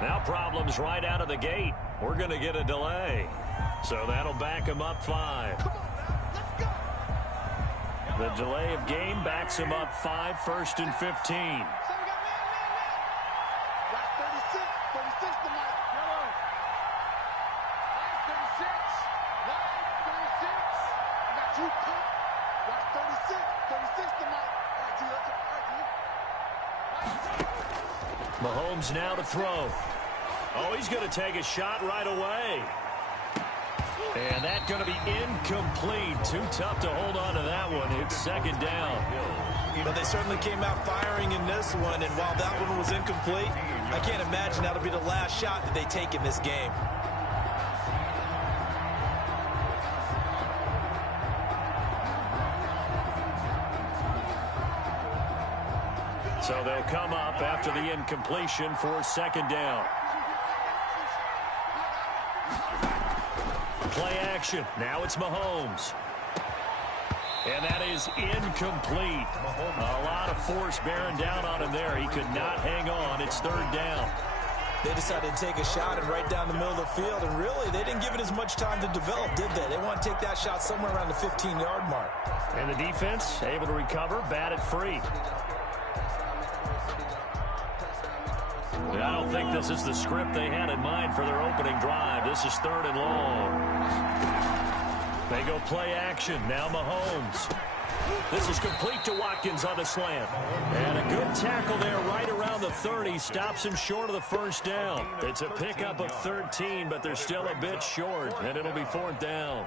Now problems right out of the gate. We're going to get a delay. So that'll back him up 5. The delay of game backs him up 5, 1st and 15. Mahomes now to throw. Oh, he's going to take a shot right away. And that's going to be incomplete. Too tough to hold on to that one. It's 2nd down. But they certainly came out firing in this one, and while that one was incomplete, I can't imagine that'll be the last shot that they take in this game. So they'll come up after the incompletion for 2nd down. Play action. Now it's Mahomes. And that is incomplete. A lot of force bearing down on him there. He could not hang on. It's 3rd down. They decided to take a shot and right down the middle of the field, and really, they didn't give it as much time to develop, did they? They want to take that shot somewhere around the 15-yard mark. And the defense able to recover, batted free. I don't think this is the script they had in mind for their opening drive. This is 3rd and long. They go play action. Now Mahomes. This is complete to Watkins on the slant. And a good tackle there right around the 30. Stops him short of the 1st down. It's a pickup of 13, but they're still a bit short. And it'll be 4th down.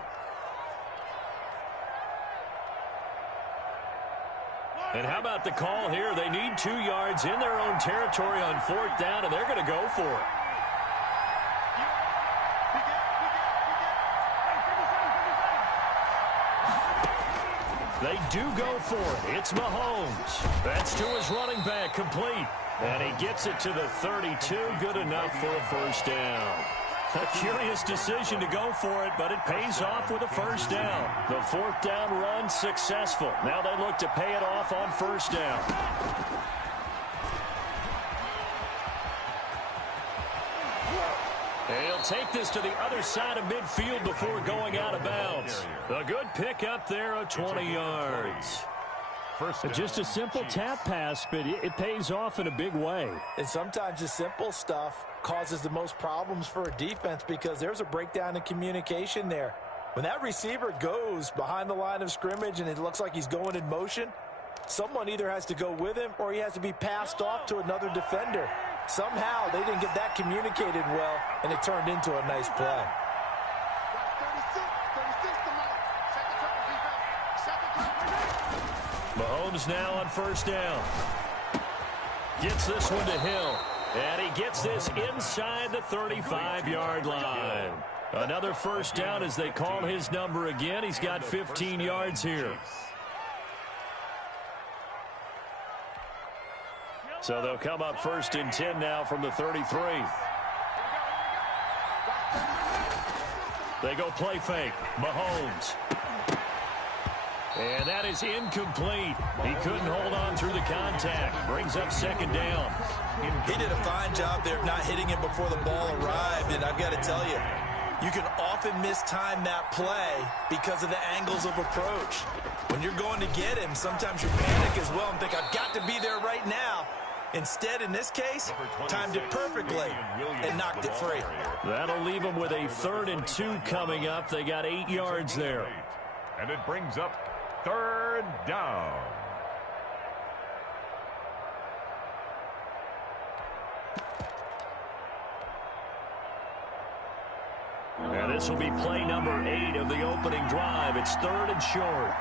And how about the call here? They need 2 yards in their own territory on 4th down, and they're going to go for it. They do go for it. It's Mahomes. That's to his running back, complete. And he gets it to the 32. Good enough for a 1st down. A curious decision to go for it, but it pays off with a 1st down. The 4th down run successful. Now they look to pay it off on 1st down. And he'll take this to the other side of midfield before going out of bounds. A good pickup there of 20 yards. Just a simple tap pass, but it pays off in a big way. And sometimes the simple stuff causes the most problems for a defense because there's a breakdown in communication there. When that receiver goes behind the line of scrimmage and it looks like he's going in motion, someone either has to go with him or he has to be passed off to another defender. Somehow they didn't get that communicated well, and it turned into a nice play. Mahomes now on 1st down. Gets this one to Hill. And he gets this inside the 35-yard line. Another 1st down as they call his number again. He's got 15 yards here. So they'll come up 1st and 10 now from the 33. They go play fake. Mahomes. And that is incomplete. He couldn't hold on through the contact. Brings up 2nd down. He did a fine job there of not hitting him before the ball arrived, and I've got to tell you, you can often mistime that play because of the angles of approach. When you're going to get him, sometimes you panic as well and think, I've got to be there right now. Instead, in this case, timed it perfectly and knocked it free. That'll leave them with a 3rd and 2 coming up. They got 8 yards there. And it brings up 3rd down. And this will be play number 8 of the opening drive. It's 3rd and short.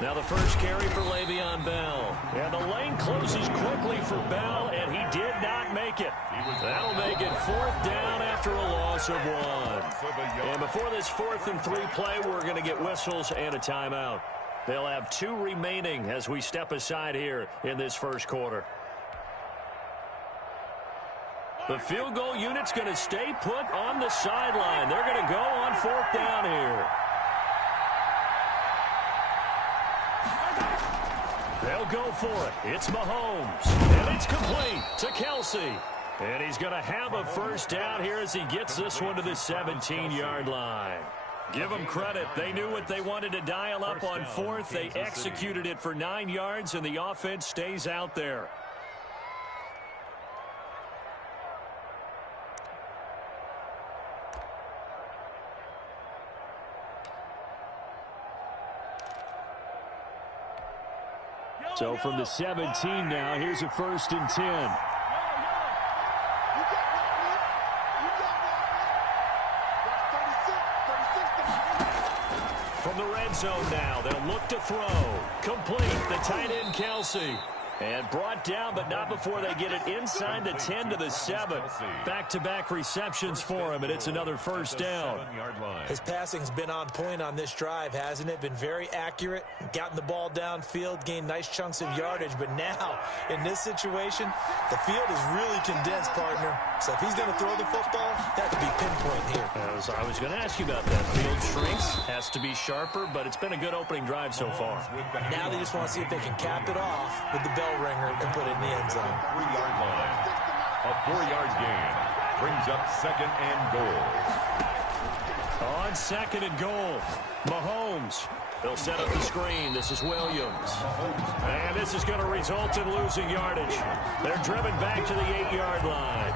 Now the first carry for Le'Veon Bell. And the lane closes quickly for Bell, and he did not make it. That'll make it 4th down after a loss of 1. And before this 4th and 3 play, we're going to get whistles and a timeout. They'll have 2 remaining as we step aside here in this first quarter. The field goal unit's going to stay put on the sideline. They're going to go on 4th down here. They'll go for it. It's Mahomes. And it's complete to Kelsey. And he's going to have a first down here as he gets this one to the 17-yard line. Give them credit. They knew what they wanted to dial up on fourth. They executed it for 9 yards, and the offense stays out there. So from the 17 now, here's a 1st and 10. From the red zone now, they'll look to throw. Complete, the tight end Kelsey. And brought down, but not before they get it inside the 10 to the 7. Back-to-back receptions for him, and it's another first down. His passing's been on point on this drive, hasn't it? Been very accurate, gotten the ball downfield, gained nice chunks of yardage. But now, in this situation, the field is really condensed, partner. So if he's going to throw the football, that could be pinpoint here. I was going to ask you about that. Field shrinks, has to be sharper, but it's been a good opening drive so far. Now they just want to see if they can cap it off with the bell ringer and put it in the end zone. 3-yard line. A 4-yard gain brings up 2nd and goal. On 2nd and goal, Mahomes. They'll set up the screen. This is Williams. And this is going to result in losing yardage. They're driven back to the 8-yard line.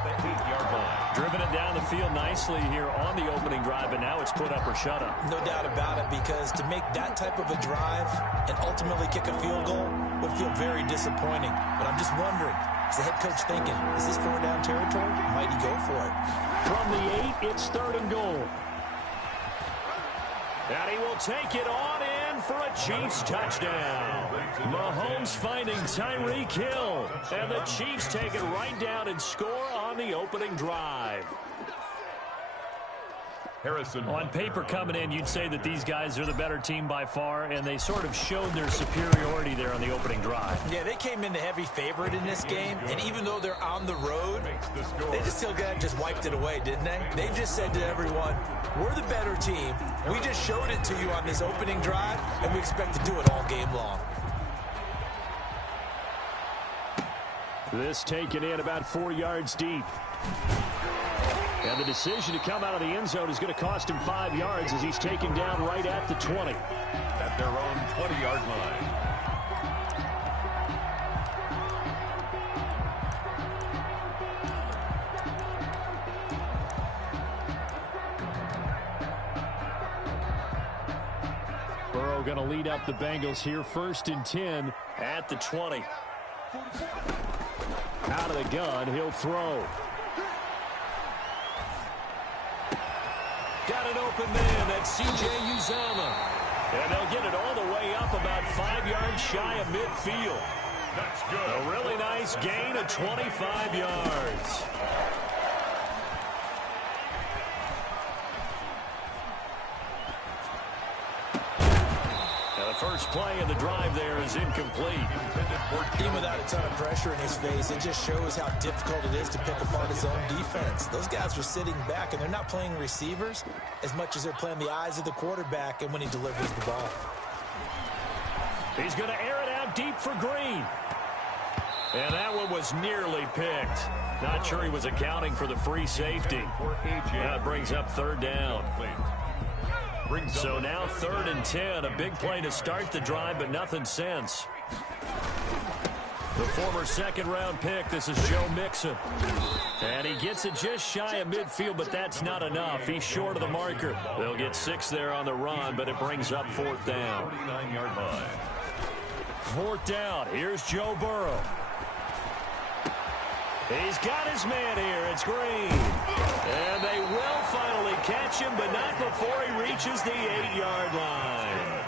Driven it down the field nicely here on the opening drive, and now it's put up or shut up. No doubt about it, because to make that type of a drive and ultimately kick a field goal would feel very disappointing. But I'm just wondering, is the head coach thinking, is this 4-down territory? Might he go for it? From the 8, it's 3rd and goal. And he will take it on in for a Chiefs touchdown. Mahomes finding Tyreek Hill. And the Chiefs take it right down and score on the opening drive. On paper coming in, you'd say that these guys are the better team by far, and they sort of showed their superiority there on the opening drive. Yeah, they came in the heavy favorite in this game, and even though they're on the road, they just wiped it away, didn't they? They just said to everyone, we're the better team. We just showed it to you on this opening drive, and we expect to do it all game long. This taken in about 4 yards deep. And the decision to come out of the end zone is going to cost him 5 yards as he's taken down right at the 20. At their own 20-yard line. Burrow going to lead up the Bengals here, 1st and 10 at the 20. Out of the gun, he'll throw. Got an open man. That's C.J. Uzomah. And they'll get it all the way up about 5 yards shy of midfield. That's good. A really nice gain of 25 yards. Now the first play of the drive there is incomplete. Even without a ton of pressure in his face, it just shows how difficult it is to pick apart his own defense. Those guys are sitting back, and they're not playing receivers as much as they're playing the eyes of the quarterback and when he delivers the ball. He's going to air it out deep for Green. And that one was nearly picked. Not sure he was accounting for the free safety. That brings up 3rd down. So now 3rd and 10. A big play to start the drive, but nothing since. The former 2nd-round pick, this is Joe Mixon. And he gets it just shy of midfield, but that's not enough. He's short of the marker. They'll get 6 there on the run, but it brings up 4th down. 49-yard line. 4th down. Here's Joe Burrow. He's got his man here. It's Green. And they will finally catch him, but not before he reaches the 8-yard line.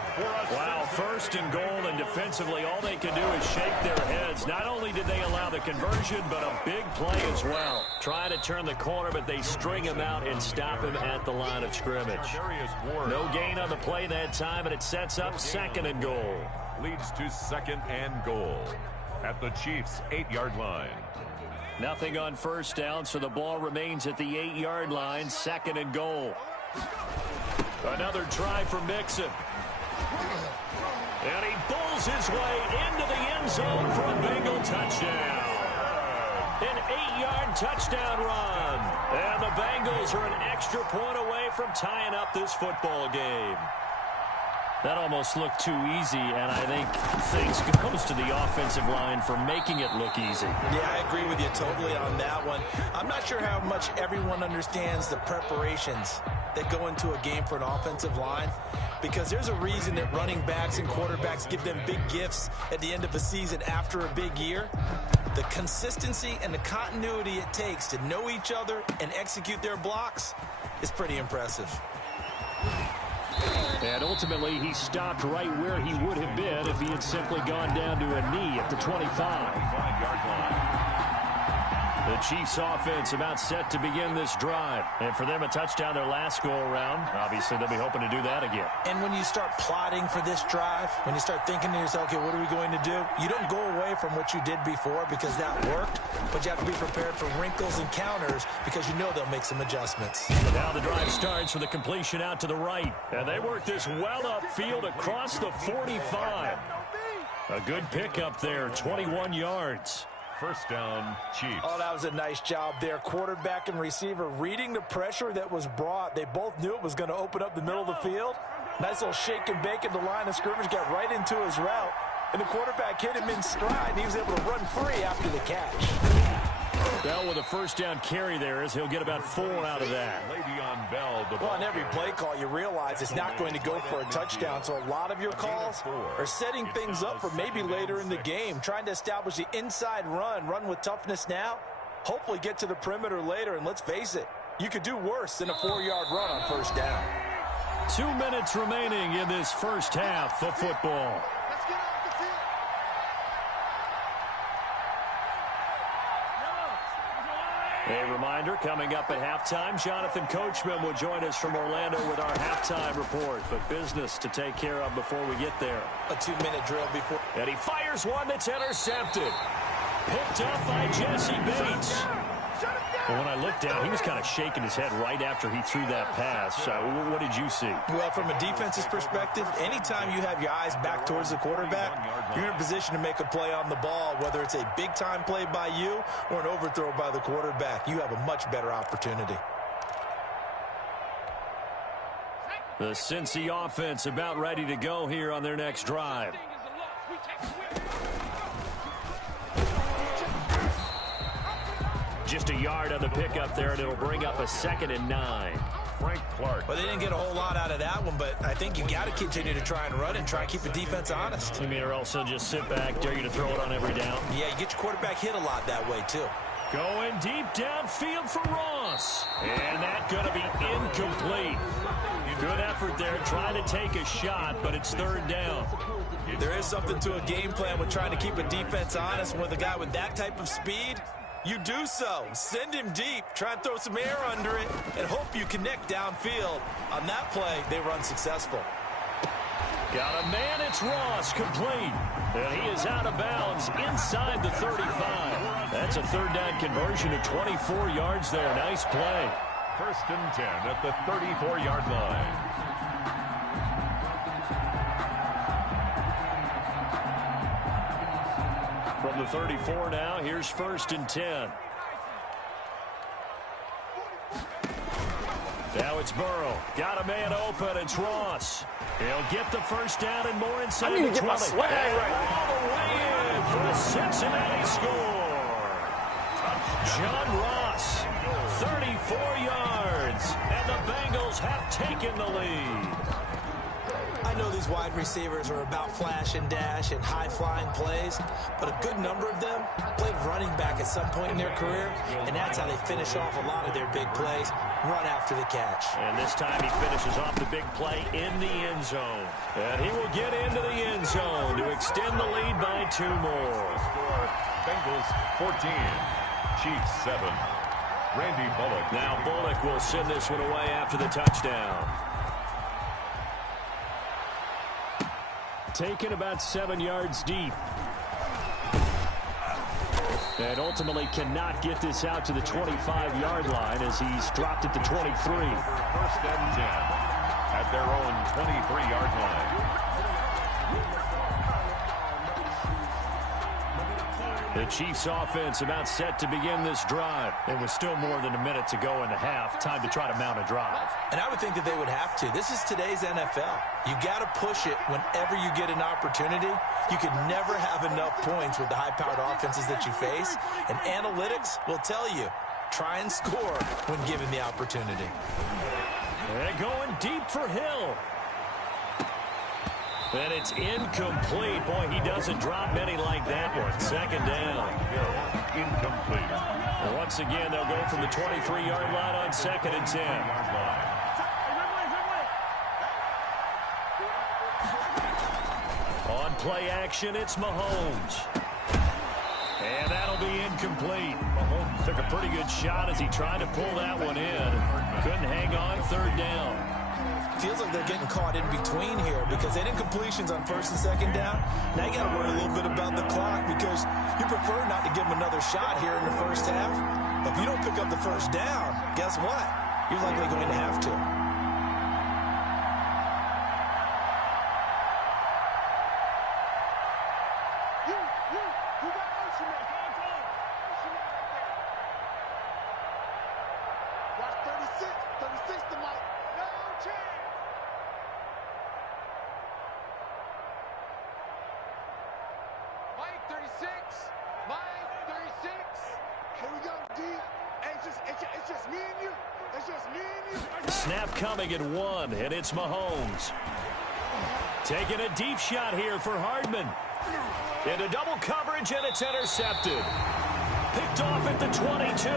Wow, 1st and goal, and defensively all they can do is shake their heads. Not only did they allow the conversion, but a big play as well. Trying to turn the corner, but they string him out and stop him at the line of scrimmage. No gain on the play that time, and it sets up 2nd and goal. Leads to 2nd and goal at the Chiefs' 8-yard line. Nothing on 1st down, so the ball remains at the 8-yard line, 2nd and goal. Another try for Mixon. And he bulls his way into the end zone for a Bengal touchdown. An 8-yard touchdown run. And the Bengals are an extra point away from tying up this football game. That almost looked too easy, and I think thanks goes to the offensive line for making it look easy. Yeah, I agree with you totally on that one. I'm not sure how much everyone understands the preparations that go into a game for an offensive line, because there's a reason that running backs and quarterbacks give them big gifts at the end of a season after a big year. The consistency and the continuity it takes to know each other and execute their blocks is pretty impressive. And ultimately, he stopped right where he would have been if he had simply gone down to a knee at the 25-yard line. The Chiefs offense about set to begin this drive. And for them, a touchdown their last go-around. Obviously, they'll be hoping to do that again. And when you start plotting for this drive, when you start thinking to yourself, okay, what are we going to do? You don't go away from what you did before because that worked, but you have to be prepared for wrinkles and counters because you know they'll make some adjustments. Now the drive starts with a completion out to the right. And they work this well upfield across the 45. A good pickup there, 21 yards. First down, Chiefs. Oh, that was a nice job there. Quarterback and receiver reading the pressure that was brought. They both knew it was going to open up the middle of the field. Nice little shake and bake at the line of scrimmage, got right into his route. And the quarterback hit him in stride, and he was able to run free after the catch. Bell with a first down carry there as he'll get about 4 out of that. Well, on every play call, you realize it's not going to go for a touchdown. So a lot of your calls are setting things up for maybe later in the game, trying to establish the inside run with toughness now, hopefully get to the perimeter later. And let's face it, you could do worse than a 4-yard run on first down. 2 minutes remaining in this first half of football. A reminder, coming up at halftime, Jonathan Coachman will join us from Orlando with our halftime report. But business to take care of before we get there. A 2-minute drill before. And he fires one that's intercepted. Picked up by Jesse Bates. Well, when I looked down, he was kind of shaking his head right after he threw that pass. What did you see? Well, from a defense's perspective, anytime you have your eyes back towards the quarterback, you're in a position to make a play on the ball, whether it's a big-time play by you or an overthrow by the quarterback. You have a much better opportunity. The Cincy offense about ready to go here on their next drive. Just a yard on the pickup there, and it'll bring up a 2nd and 9. Frank Clark. Well, they didn't get a whole lot out of that one, but I think you got to continue to try and run and try and keep the defense honest. You mean, or else they'll just sit back, dare you to throw it on every down? Yeah, you get your quarterback hit a lot that way, too. Going deep downfield for Ross. And that's going to be incomplete. Good effort there, trying to take a shot, but it's 3rd down. There is something to a game plan with trying to keep a defense honest. With a guy with that type of speed, you do so. Send him deep. Try and throw some air under it and hope you connect downfield. On that play, they were unsuccessful. Got a man, it's Ross, complete. And he is out of bounds inside the 35. That's a 3rd down conversion of 24 yards there. Nice play. 1st and 10 at the 34-yard line. From the 34 now, here's 1st and 10. Now it's Burrow. Got a man open. It's Ross. He'll get the first down and more inside the 20. Get my swag right. All the way in for a Cincinnati score. John Ross, 34 yards, and the Bengals have taken the lead. I know these wide receivers are about flash and dash and high-flying plays, but a good number of them played running back at some point in their career, and that's how they finish off a lot of their big plays, run after the catch. And this time he finishes off the big play in the end zone. And he will get into the end zone to extend the lead by 2 more. Score, Bengals 14, Chiefs 7. Randy Bullock. Now Bullock will send this one away after the touchdown. Taken about 7 yards deep. And ultimately cannot get this out to the 25-yard line as he's dropped it to 23. 1st and 10 at their own 23-yard line. The Chiefs offense about set to begin this drive. It was still more than a minute to go in the half. Time to try to mount a drive. And I would think that they would have to. This is today's NFL. You got to push it whenever you get an opportunity. You could never have enough points with the high-powered offenses that you face. And analytics will tell you, try and score when given the opportunity. They're going deep for Hill. And it's incomplete. Boy, he doesn't drop many like that one. Second down. Incomplete. Once again, they'll go from the 23-yard line on 2nd and 10. On play action, it's Mahomes. And that'll be incomplete. Mahomes took a pretty good shot as he tried to pull that one in. Couldn't hang on. 3rd down. Feels like they're getting caught in between here because they didn't completions on 1st and 2nd down. Now you got to worry a little bit about the clock because you prefer not to give them another shot here in the first half. But if you don't pick up the 1st down, guess what? You're likely going to have to. Snap coming at 1, and it's Mahomes. Taking a deep shot here for Hardman. Into double coverage, and it's intercepted. Picked off at the 22.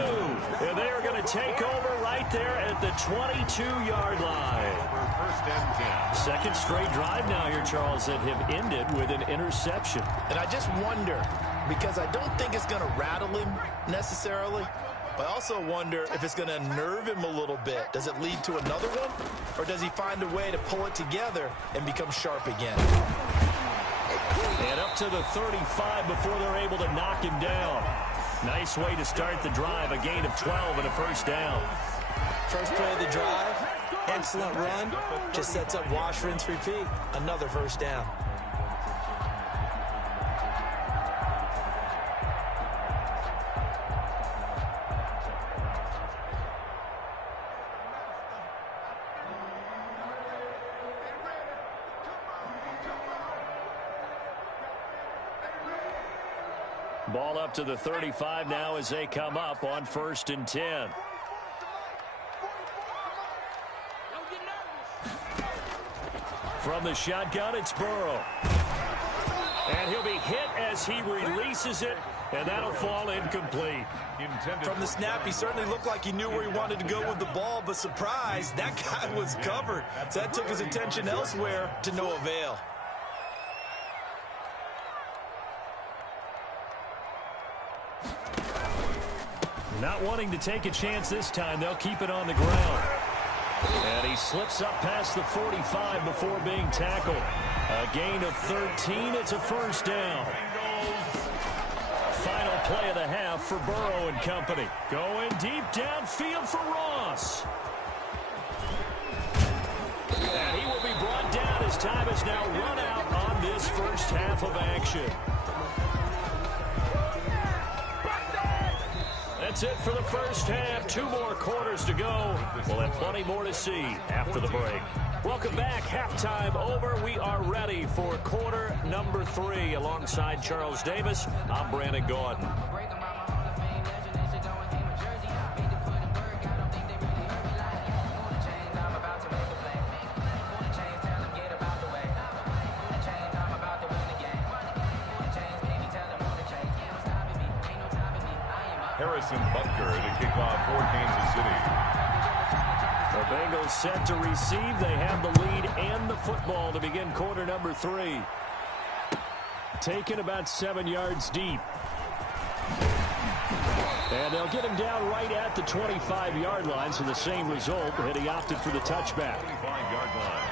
And they are going to take over right there at the 22-yard line. 1st and 10. Second straight drive now here, Charles, that have ended with an interception. And I just wonder, because I don't think it's going to rattle him necessarily, but I also wonder if it's going to nerve him a little bit. Does it lead to another one? Or does he find a way to pull it together and become sharp again? And up to the 35 before they're able to knock him down. Nice way to start the drive. A gain of 12 and a 1st down. First play of the drive. Excellent run. Just sets up wash, rinse, repeat. Another 1st down. Ball up to the 35 now as they come up on 1st and 10. From the shotgun, it's Burrow. And he'll be hit as he releases it, and that'll fall incomplete. From the snap, he certainly looked like he knew where he wanted to go with the ball, but surprise, that guy was covered. So that took his attention elsewhere to no avail. Not wanting to take a chance this time, they'll keep it on the ground. And he slips up past the 45 before being tackled. A gain of 13. It's a 1st down. Final play of the half for Burrow and company. Going deep downfield for Ross. And he will be brought down as time has now run out on this 1st half of action. That's it for the 1st half. 2 more quarters to go. We'll have plenty more to see after the break. Welcome back. Halftime over. We are ready for quarter number 3. Alongside Charles Davis, I'm Brandon Gordon. Harrison Butker to kick off for Kansas City. The Bengals set to receive. They have the lead and the football to begin quarter number 3. Taken about 7 yards deep. And they'll get him down right at the 25-yard line, so the same result, and he opted for the touchback. 25-yard line.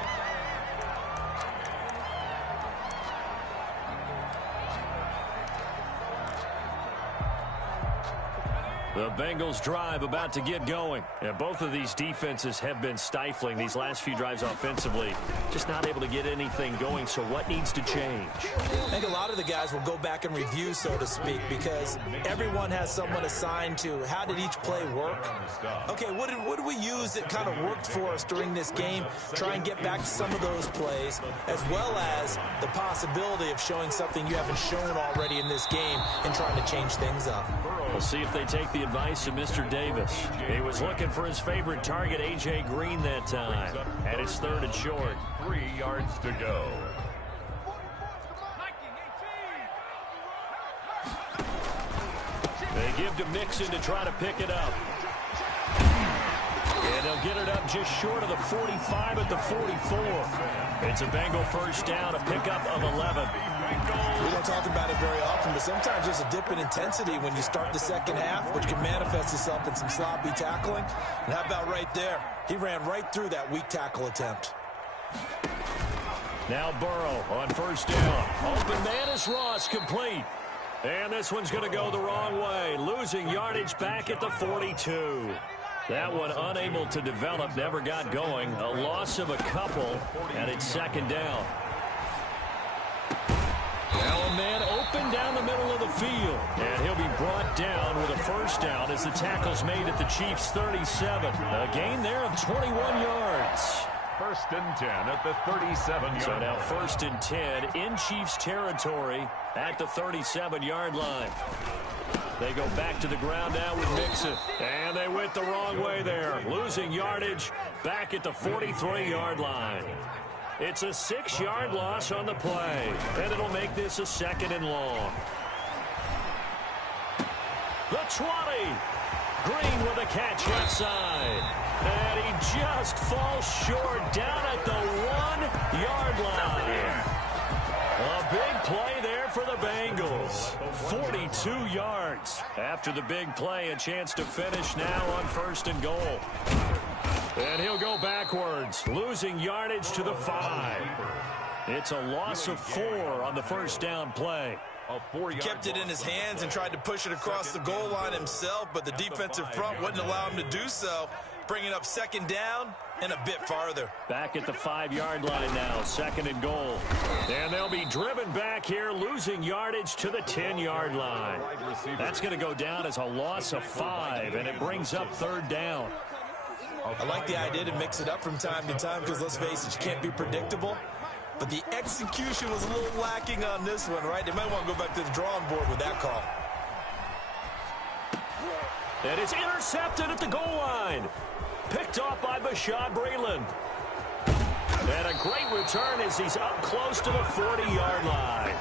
The Bengals drive about to get going. And both of these defenses have been stifling these last few drives offensively. Just not able to get anything going, so what needs to change? I think a lot of the guys will go back and review, so to speak, because everyone has someone assigned to how did each play work. Okay, what did we use that kind of worked for us during this game? Try and get back to some of those plays, as well as the possibility of showing something you haven't shown already in this game and trying to change things up. We'll see if they take the advice of Mr. Davis. He was looking for his favorite target, A.J. Green, that time. And it's 3rd and short. 3 yards to go. They give to Mixon to try to pick it up. And they'll get it up just short of the 45 at the 44. It's a Bengal first down, a pickup of 11. We don't talk about it very often, but sometimes there's a dip in intensity when you start the second half, which can manifest itself in some sloppy tackling. And how about right there? He ran right through that weak tackle attempt. Now Burrow on first down. Open man is Ross, complete. And this one's going to go the wrong way, losing yardage back at the 42. That one unable to develop, never got going. A loss of a couple, and it's 2nd down. Now a man open down the middle of the field. And he'll be brought down with a first down as the tackle's made at the Chiefs' 37. A gain there of 21 yards. 1st and 10 at the 37-yard. So now 1st and 10 in Chiefs territory at the 37-yard line. They go back to the ground now with Mixon. And they went the wrong way there. Losing yardage back at the 43-yard line. It's a 6-yard loss on the play. And it'll make this a 2nd and long. The 20. Green with a catch outside. And he just falls short down at the 1-yard line. A big play there for the Bengals. 42 yards. After the big play, a chance to finish now on 1st and goal. And he'll go backwards, losing yardage to the 5. It's a loss of 4 on the first down play. He kept it in his hands and tried to push it across the goal line himself, but the defensive front wouldn't allow him to do so, bringing up 2nd down and a bit farther. Back at the 5-yard line now, 2nd and goal. And they'll be driven back here, losing yardage to the 10-yard line. That's going to go down as a loss of 5, and it brings up 3rd down. I like the idea to mix it up from time to time because, let's face it, you can't be predictable. But the execution was a little lacking on this one, right? They might want to go back to the drawing board with that call. And it's intercepted at the goal line. Picked off by Bashaud Breeland. And a great return as he's up close to the 40-yard line.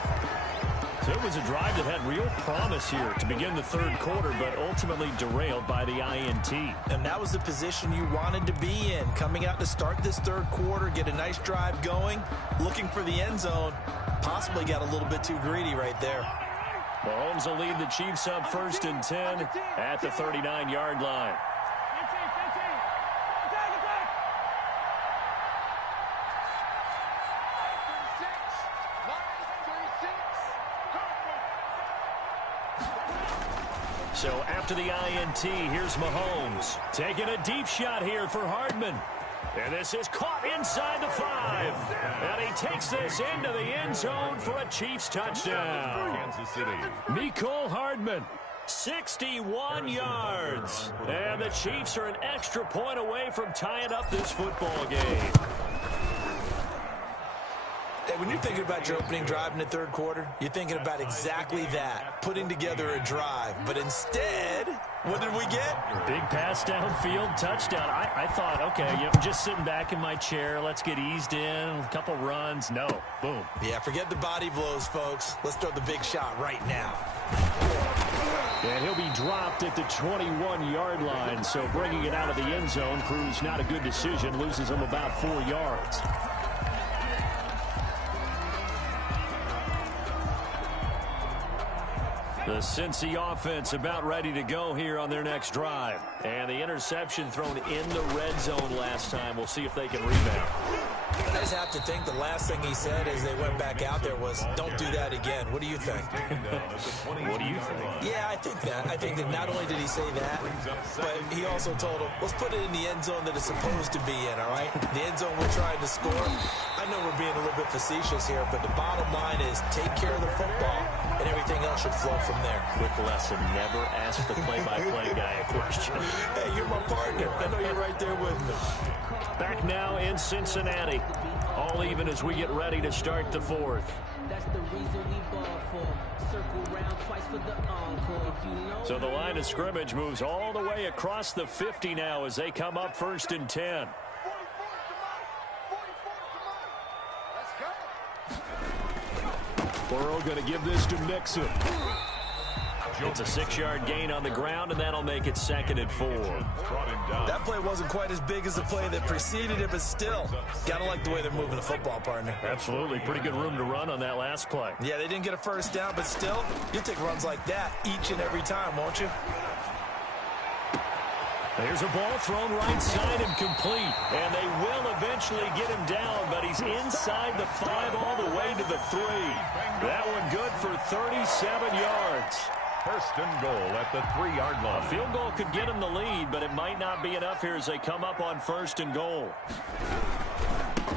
So it was a drive that had real promise here to begin the 3rd quarter, but ultimately derailed by the INT. And that was the position you wanted to be in. Coming out to start this 3rd quarter, get a nice drive going, looking for the end zone. Possibly got a little bit too greedy right there. Mahomes will lead the Chiefs up 1st and 10 at the 39-yard line. So after the INT, here's Mahomes. Taking a deep shot here for Hardman. And this is caught inside the 5. And he takes this into the end zone for a Chiefs touchdown. Kansas City. Mecole Hardman, 61 yards. And the Chiefs are an extra point away from tying up this football game. When you're thinking about your opening drive in the 3rd quarter, you're thinking about exactly that, putting together a drive. But instead, what did we get? Big pass downfield, touchdown. I thought, okay, just sitting back in my chair, let's get eased in, a couple runs. No, boom. Yeah, forget the body blows, folks. Let's throw the big shot right now. And he'll be dropped at the 21-yard line, so bringing it out of the end zone proves not a good decision, loses him about 4 yards. The Cincy offense about ready to go here on their next drive. And the interception thrown in the red zone last time. We'll see if they can rebound. I just have to think the last thing he said as they went back out there was, don't do that again. What do you think? What do you think? Yeah, I think that. I think that not only did he say that, but he also told him, let's put it in the end zone that it's supposed to be in, all right? The end zone we're trying to score. I know we're being a little bit facetious here, but the bottom line is take care of the football, and everything else should flow from there. Quick lesson, never ask the play-by-play guy a question. Hey, you're my partner. I know you're right there with me. Back now in Cincinnati. All even as we get ready to start the fourth. That's the reason we ball for. Circle round twice for the encore. If you know So the line of scrimmage moves all the way across the 50 now as they come up 1st and 10. Burrow going to give this to Mixon. It's a 6-yard gain on the ground, and that'll make it 2nd and 4. That play wasn't quite as big as the play that preceded it, but still, gotta like the way they're moving the football, partner. Absolutely. Pretty good room to run on that last play. Yeah, they didn't get a first down, but still, you'll take runs like that each and every time, won't you? There's a ball thrown right side and complete. And they will eventually get him down, but he's inside the 5 all the way to the 3. That one good for 37 yards. 1st and goal at the 3-yard line. A field goal could get him the lead, but it might not be enough here as they come up on 1st and goal.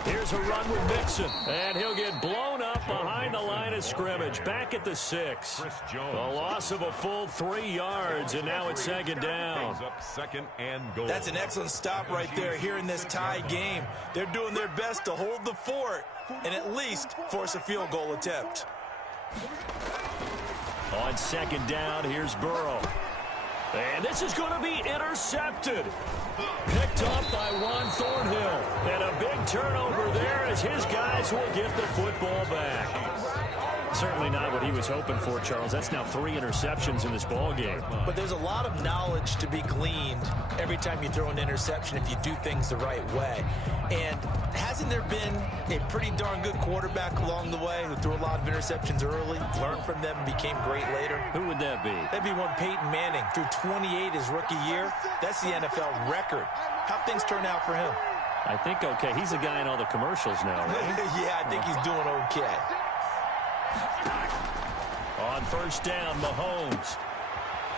Here's a run with Mixon, and he'll get blown up behind the line of scrimmage. Back at the 6. A loss of a full 3 yards, and now it's 2nd down. 2nd and goal. That's an excellent stop right there here in this tie game. They're doing their best to hold the fort and at least force a field goal attempt. On 2nd down, here's Burrow. And this is going to be intercepted. Picked up by Juan Thornhill. And a big turnover there as his guys will get the football back. Certainly not what he was hoping for, Charles. That's now 3 interceptions in this ball game. But there's a lot of knowledge to be gleaned every time you throw an interception if you do things the right way. And hasn't there been a pretty darn good quarterback along the way who threw a lot of interceptions early, learned from them, and became great later? Who would that be? That'd be one Peyton Manning. Threw 28 his rookie year. That's the NFL record. How'd things turn out for him? I think okay. He's a guy in all the commercials now, right? Yeah, I think he's doing okay. On 1st down, Mahomes.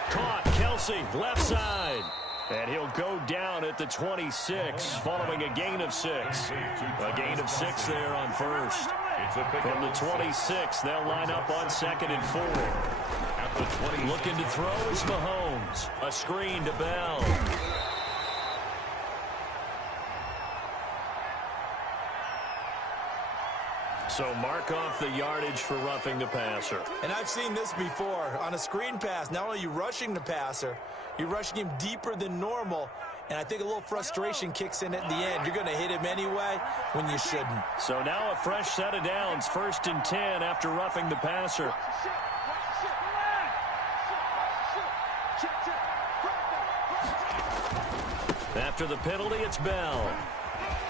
Caught, Kelsey, left side. And he'll go down at the 26, following a gain of 6. A gain of 6 there on 1st. From the 26, they'll line up on 2nd and 4. Looking to throw is Mahomes. A screen to Bell. So mark off the yardage for roughing the passer. And I've seen this before. On a screen pass, not only are you rushing the passer, you're rushing him deeper than normal. And I think a little frustration kicks in at the end. You're going to hit him anyway when you shouldn't. So now a fresh set of downs. 1st and 10 after roughing the passer. After the penalty, it's Bell.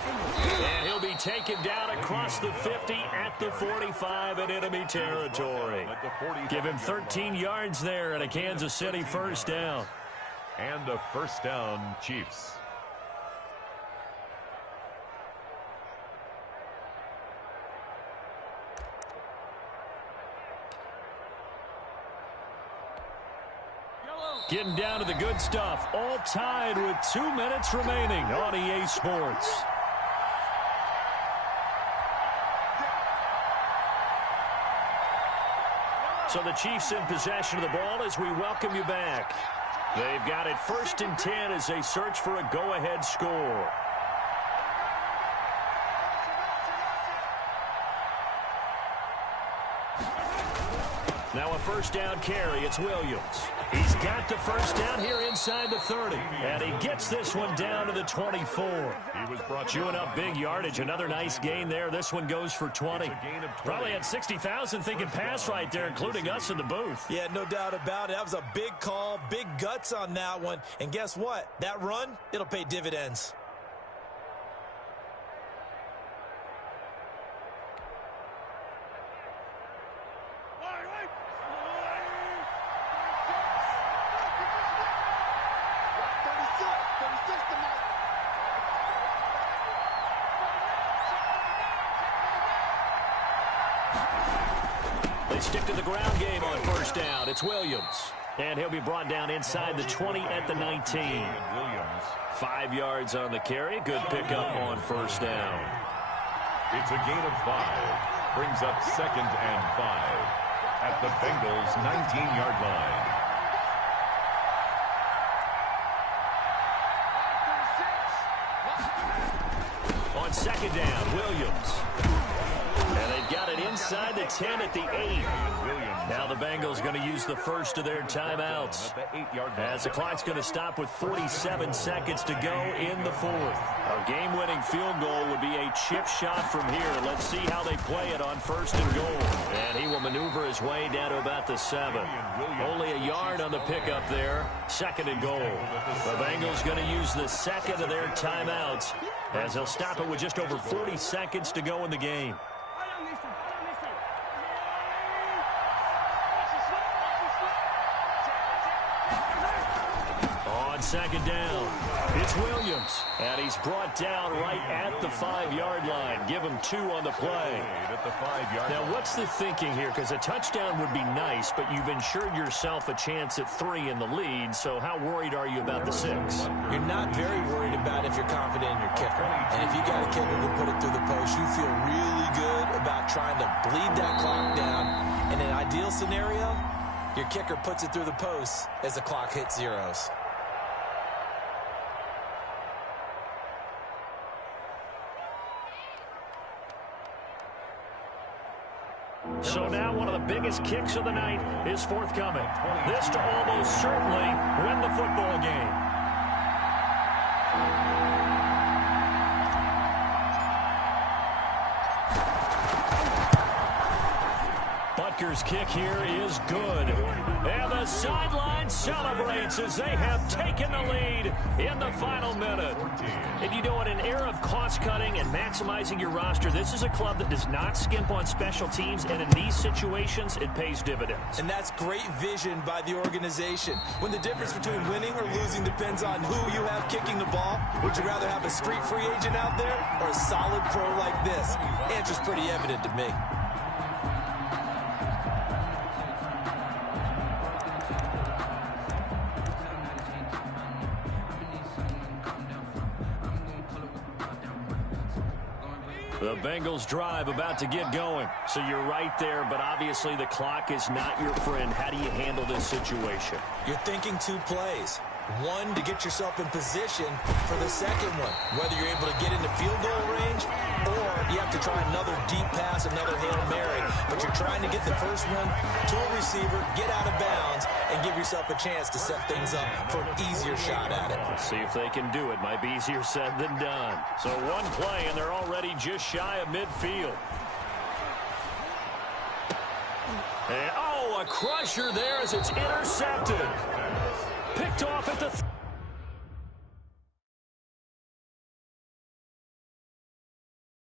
And he'll be taken down across the 50 at the 45 in enemy territory. Give him 13 yards there and a Kansas City 1st down. And a 1st down, Chiefs. Getting down to the good stuff. All tied with 2 minutes remaining on EA Sports. So the Chiefs in possession of the ball as we welcome you back. They've got it 1st and 10 as they search for a go-ahead score. Now a 1st down carry. It's Williams. He's got the 1st down here inside the 30. And he gets this one down to the 24. He was brought Chewing up big yardage. Another nice gain there. This one goes for 20. Probably had 60,000 thinking pass right there, including us in the booth. Yeah, no doubt about it. That was a big call, big guts on that one. And guess what? That run, it'll pay dividends. They stick to the ground game on first down. It's Williams. And he'll be brought down inside the 20 at the 19. 5 yards on the carry. Good pickup on first down. It's a gain of 5. Brings up 2nd and 5 at the Bengals' 19-yard line. On second down, Williams. And they've got it inside the 10 at the 8. Now the Bengals going to use the first of their timeouts, as the clock's going to stop with 47 seconds to go in the fourth. A game-winning field goal would be a chip shot from here. Let's see how they play it on first and goal. And he will maneuver his way down to about the 7. Only a yard on the pickup there. 2nd and goal. The Bengals going to use the second of their timeouts, as they'll stop it with just over 40 seconds to go in the game. On second down, it's Williams, and he's brought down right at the 5-yard line. Give him 2 on the play. Now, what's the thinking here? Because a touchdown would be nice, but you've ensured yourself a chance at 3 in the lead, so how worried are you about the 6? You're not very worried about if you're confident in your kicker. And if you got a kicker who put it through the post, you feel really good about trying to bleed that clock down. In an ideal scenario, your kicker puts it through the post as the clock hits zeros. So now one of the biggest kicks of the night is forthcoming. This to almost certainly win the football game. Butker's kick here is good. And the sideline celebrates as they have taken the lead in the final minute. And you know, in an era of cost-cutting and maximizing your roster, this is a club that does not skimp on special teams, and in these situations, it pays dividends. And that's great vision by the organization. When the difference between winning or losing depends on who you have kicking the ball, would you rather have a street free agent out there or a solid pro like this? Answer's pretty evident to me. The Bengals drive about to get going. So you're right there, but obviously the clock is not your friend. How do you handle this situation? You're thinking 2 plays. One, to get yourself in position for the second one, whether you're able to get into field goal range or you have to try another deep pass, another Hail Mary. But you're trying to get the first one to a receiver, get out of bounds, and give yourself a chance to set things up for an easier shot at it. Let's see if they can do it. Might be easier said than done. So one play, and they're already just shy of midfield. And, oh, a crusher there as it's intercepted. Picked off at the